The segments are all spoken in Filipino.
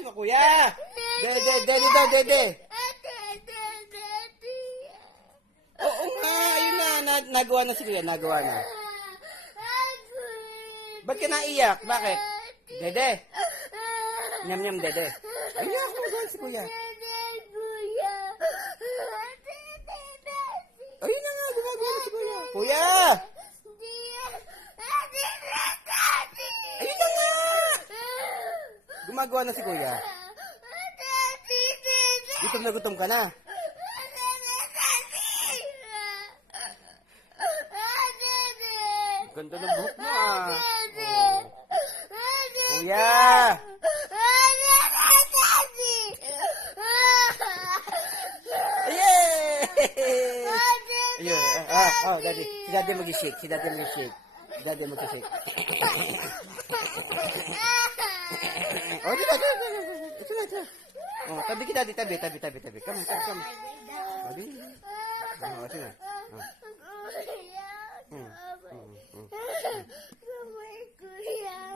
Ayusin mo, kuya. Dede daw, dede. Oo nga, ayun na. Nagawa na si kuya, nagawa na. Ba't ka naiyak? Bakit? Dede. Nyam, dede. Ayun ako nagawa si kuya. Ayun na nga, gumagawa na si kuya. Kuya! Ayun na nga! Gumagawa na si kuya. Gutom na gutom ka na. Ganda ng buhok mo ah. Oh. Kuya! Yay! Ayun. Daddy. Si daddy mag-shake. Si daddy mag-shake. Si daddy mag-shake. Oh, di daddy. Ito na. Oh, tabi kita, tabi. Come. Oh, di. Oh, ito na.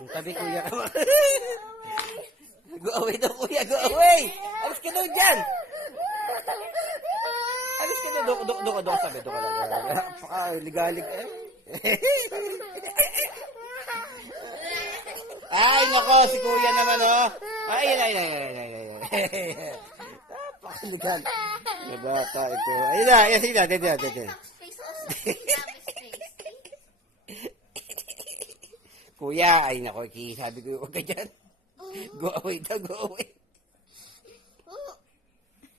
Tabi kuya ka. Go away daw kuya, go away. Alis ka daw dyan. Alis ka daw. Doko sabi. Doko lang. Paka-ligalig eh. Ay, nako, si kuya naman oh. Ay. Paka-ligal. Nabata ito. Ayun na. Dede. Kuya, ay nako, sabi ko, huwag ka dyan. Go away daw, go away.